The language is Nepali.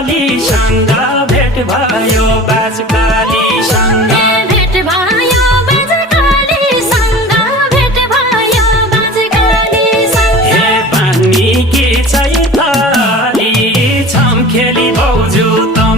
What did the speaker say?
कालीसँग भेट भयो बाजकालीसँग भेट भयो बाजकालीसँग भेट भयो बाजकालीसँग हे बानी कि चाहिँ थाली छम खेली भाउजू त